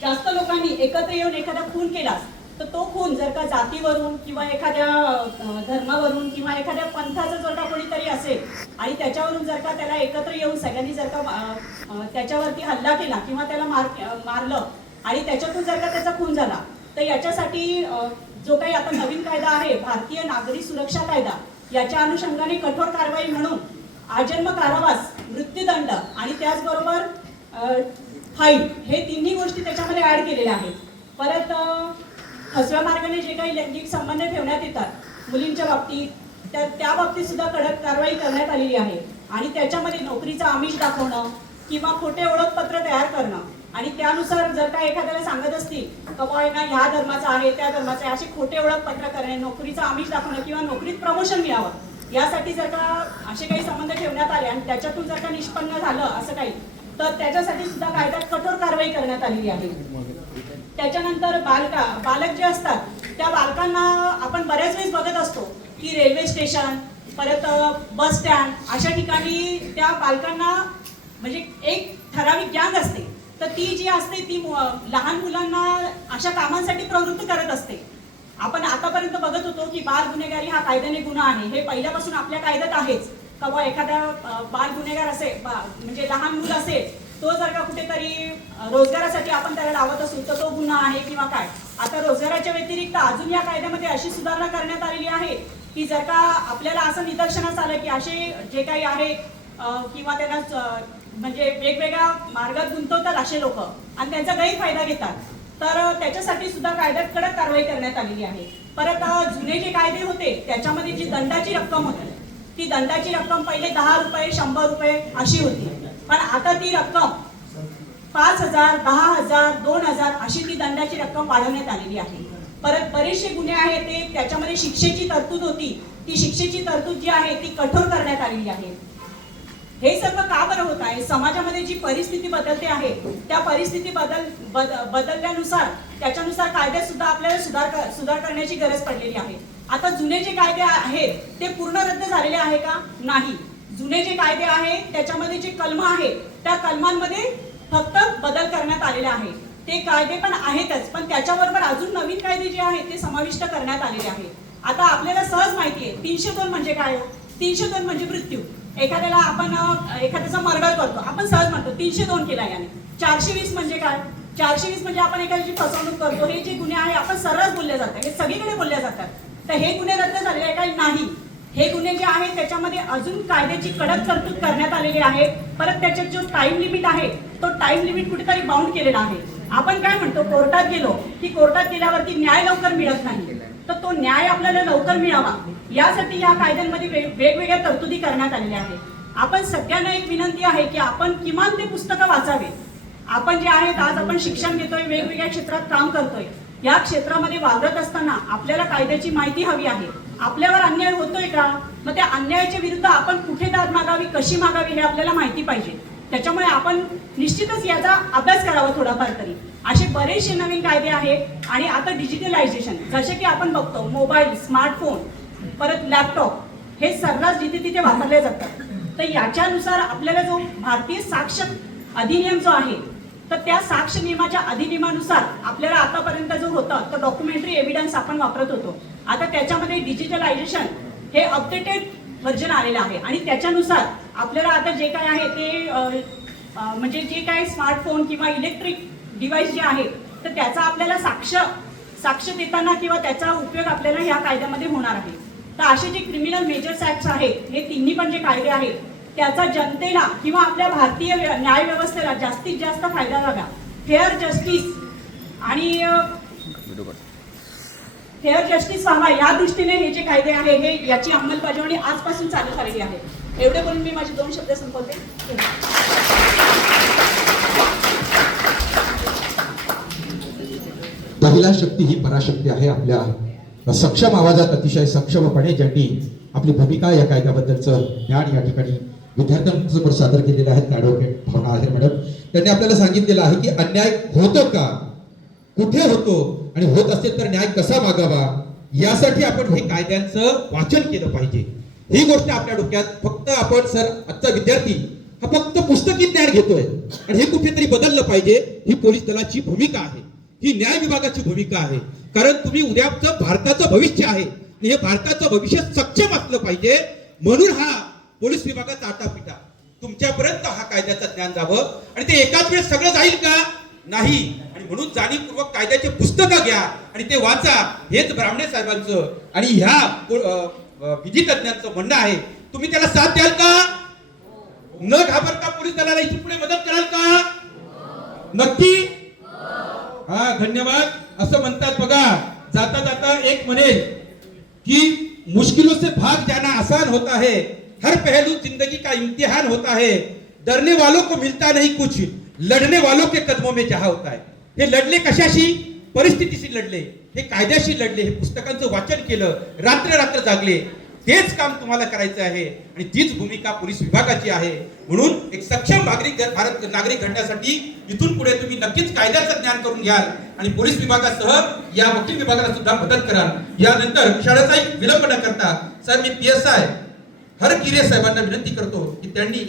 जास्त लोकांनी एकत्र येऊन एखादा खून केलास तर तो खून जर का जातीवरून किंवा एखाद्या धर्मावरून किंवा एखाद्या पंथाचं जर का कोणीतरी असेल आणि त्याच्यावरून जर का त्याला एकत्र येऊन सगळ्यांनी जर का त्याच्यावरती हल्ला केला किंवा त्याला मार मारलं आणि त्याच्यातून जर का त्याचा खून झाला तर याच्यासाठी जो काही आता नवीन कायदा आहे भारतीय नागरी सुरक्षा कायदा याच्या अनुषंगाने कठोर कारवाई म्हणून आजन्म कारावास मृत्यूदंड आणि त्याचबरोबर फाईल. हे तिन्ही गोष्टी त्याच्यामध्ये ऍड केलेल्या आहेत. परत अं, फसव्या मार्गाने जे काही लैंगिक संबंध ठेवण्यात येतात मुलींच्या बाबतीत त्या त्या बाबतीत सुद्धा कडक कारवाई करण्यात आलेली आहे. आणि त्याच्यामध्ये नोकरीचं आमिष दाखवणं किंवा खोटे ओळखपत्र तयार करणं. आणि त्यानुसार जर का एखाद्याला सांगत असतील कबा ना ह्या धर्माचा आहे त्या धर्माचा आहे असे खोटे ओळखपत्र करणे नोकरीचं आमिष दाखवणं किंवा नोकरीत प्रमोशन मिळावं यासाठी जर का असे काही संबंध ठेवण्यात आले आणि त्याच्यातून जर का निष्पन्न झालं असं काही तर त्याच्यासाठी सुद्धा कायद्यात कठोर कारवाई करण्यात आलेली आहे. त्याच्यानंतर बालका बालक जे असतात त्या बालकांना आपण बऱ्याच वेळेस बघत असतो की रेल्वे स्टेशन परत बस स्टँड अशा ठिकाणी त्या बालकांना म्हणजे एक ठराविक गँग असते. तर ती जी असते ती लहान मुलांना अशा कामांसाठी प्रवृत्त करत असते. आपण आतापर्यंत बघत होतो की बाल गुन्हेगारी हा कायद्याने गुन्हा आहे. हे पहिल्यापासून आपल्या कायद्यात आहेच. किंवा एखादा बाल गुन्हेगार असेल बा- म्हणजे लहान मूल असेल तो जर का कुठेतरी रोजगारासाठी आपण त्याला लावत असू तर तो गुन्हा आहे किंवा काय? आता रोजगाराच्या व्यतिरिक्त अजून या कायद्यामध्ये अशी सुधारणा करण्यात आलेली आहे की जर का आपल्याला असं निदर्शनास आलं की असे जे काही आहे किंवा त्यांना म्हणजे वेगवेगळ्या मार्गात गुंतवतात असे लोक आणि त्यांचा गैरफायदा घेतात तर त्याच्यासाठी सुद्धा कायद्यात कडक कारवाई करण्यात आलेली आहे. परत जुने जे कायदे होते त्याच्यामध्ये जी दंडाची रक्कम होती ती दंडाची रक्कम पहिले दहा रुपये शंभर रुपये अशी होती. पण आता ती रक्कम पाच हजार दहा हजार दोन हजार अशी ती दंडाची रक्कम वाढवण्यात आलेली आहे. परत बरेचसे गुन्हे आहेत ते त्याच्यामध्ये शिक्षेची तरतूद होती. ती शिक्षेची तरतूद जी आहे ती कठोर करण्यात आलेली आहे. हे सर्व का बरं होत आहे? समाजामध्ये जी परिस्थिती बदलते आहे त्या परिस्थिती बदल बद, बदलल्यानुसार त्याच्यानुसार कायद्यात सुद्धा आपल्याला सुधार सुधार करण्याची गरज पडलेली आहे. आता जुने जे कायदे आहेत ते पूर्ण रद्द झालेले आहे का? नाही. जुने जे कायदे आहेत त्याच्यामध्ये जे कलम आहेत त्या कलमांमध्ये फक्त बदल करण्यात आलेले आहे. ते कायदे पण आहेतच पण त्याच्याबरोबर अजून नवीन कायदे जे आहेत ते समाविष्ट करण्यात आलेले आहेत आता आपल्याला सहज माहिती आहे तीनशे दोन म्हणजे काय हो? तीनशे दोन म्हणजे मृत्यू. एखाद्याला आपण एखाद्याचा मर्डर करतो. आपण सहज म्हणतो तीनशे दोन केला याने. चारशे वीस म्हणजे काय? चारशे वीस म्हणजे आपण एखाद्याची फसवणूक करतो हे जे गुन्हे आहे आपण सरळ बोलले जातात. हे सगळीकडे बोलले जातात. तर हे गुन्हे रद्द झालेले आहे काही नाही. हे गुन्हे जे आहेत त्याच्यामध्ये अजून कायद्याची कडक तरतूद करण्यात आलेली आहे. परत त्याच्यात जो टाइम लिमिट आहे तो टाइम लिमिट कुठेतरी बाउंड केलेला आहे. आपण काय म्हणतो? कोर्टात गेलो की कोर्टात गेल्यावरती न्याय लवकर मिळत नाही. तर तो न्याय आपल्याला लवकर मिळावा. यासाठी या कायद्यांमध्ये वेग- वेगवेगळ्या तरतुदी करण्यात आलेल्या आहेत. आपण सगळ्यांना एक विनंती आहे की आपण किमान ते पुस्तकं वाचावे आपण जे आहेत आज आपण शिक्षण घेतोय वेगवेगळ्या क्षेत्रात काम करतोय. या क्षेत्रामध्ये वावरत असताना आपल्याला कायद्याची माहिती हवी आहे. आपल्यावर अन्याय होतोय का? मग त्या अन्यायाच्या विरुद्ध आपण कुठे दाद मागावी कशी मागावी हे आपल्याला माहिती पाहिजे. त्याच्यामुळे आपण निश्चितच याचा अभ्यास करावा थोडाफार तरी. असे बरेचसे नवीन कायदे आहेत आणि आता डिजिटलायझेशन जसे की आपण बघतो मोबाईल स्मार्टफोन परत लॅपटॉप हे सर्रास जिथे तिथे वापरले जातात. तर याच्यानुसार आपल्याला जो भारतीय साक्षर अधिनियम जो आहे तर त्या साक्ष नियमाच्या अधिनियमानुसार आपल्याला आतापर्यंत जो होता तो डॉक्युमेंटरी एव्हिडन्स आपण वापरत होतो. आता त्याच्यामध्ये डिजिटलायझेशन हे अपडेटेड व्हर्जन आलेलं आहे. आणि त्याच्यानुसार आपल्याला आता जे काय आहे ते म्हणजे जे काय स्मार्टफोन किंवा इलेक्ट्रिक डिव्हाइस जे आहे तर त्याचा आपल्याला साक्ष साक्ष देताना किंवा त्याचा उपयोग आपल्याला ह्या कायद्यामध्ये होणार आहे. तर असे जे क्रिमिनल मेजर्स ऍक्ट आहेत हे तिन्ही पण जे कायदे आहेत त्याचा जनतेला किंवा आपल्या भारतीय न्यायव्यवस्थेला न्याय व्यवस्थेला जास्तीत जास्त फायदा झाला. फेअर जस्टिस आणि फेअर जस्टिस व्हावा या दृष्टीने हे जे कायदे आहे हे याची अंमलबजावणी आजपासून चालू झालेली आहे. एवढे बोलून मी माझे दोन शब्द संपवते. महिला शक्ती ही पराशक्ती आहे आपल्या सक्षम आवाजात अतिशय सक्षमपणे ज्यांनी आपली भूमिका या कायद्याबद्दलचं ज्ञान या ठिकाणी विद्यार्थ्यांसमोर सादर केलेले आहेत ॲडव्होकेट भावना आहे मॅडम त्यांनी आपल्याला सांगितलेलं आहे की अन्याय होतो का? कुठे होतो? आणि होत असेल तर न्याय कसा मागावा? यासाठी आपण हे कायद्यांचं वाचन केलं पाहिजे. ही गोष्ट आपल्या डोक्यात फक्त आपण सर आजचा विद्यार्थी हा फक्त पुस्तकी ज्ञान घेतोय. आणि हे कुठेतरी बदललं पाहिजे. ही पोलीस दलाची भूमिका आहे. ही न्याय विभागाची भूमिका आहे. कारण तुम्ही उद्याचं भारताचं भविष्य आहे. आणि हे भारताचं भविष्य सक्षम असलं पाहिजे. म्हणून हा पोलीस विभागाचा आटापिटा तुमच्यापर्यंत हा कायद्याचं ज्ञान जावं. आणि ते एकाच वेळेस सगळं जाईल का? नाही. आणि म्हणून जाणीवपूर्वक कायद्याचे पुस्तकं घ्या. आणि ते वाचा. हेच ब्राह्मणे साहेबांचं आणि ह्या पो- विधी तज्ञांचं म्हणणं आहे. तुम्ही त्याला साथ द्याल का? न घाबरता पोलीस दलाला इथून पुढे मदत कराल का? नक्की? हा धन्यवाद. असं म्हणतात बघा. जाता जाता एक म्हणेल की मुश्किलों से भाग जाना आसान होता है. हर पहलू जिंदगी का इम्तिहान होता है। डरने वालों को मिलता नहीं कुछ। लढने वालों के कदमों में जहा होता है। हे लढले कशाशी? परिस्थितीशी लढले हे कायद्याशी लढले हे पुस्तकांचं वाचन केलं रात्र रात्र जागले। तेच काम तुम्हाला करायचं आहे आणि तीच भूमिका पोलीस विभागाची आहे. म्हणून एक सक्षम नागरिक भारत नागरिक घडण्यासाठी इथून पुढे तुम्ही नक्कीच कायद्याचं ज्ञान करून घ्याल आणि पोलीस विभागासह या वकील विभागाला सुद्धा मदत कराल. यानंतर क्षणाचाही विलंब न करता सर मी पी एस आय हर किरे साहेबांना विनंती करतो की त्यांनी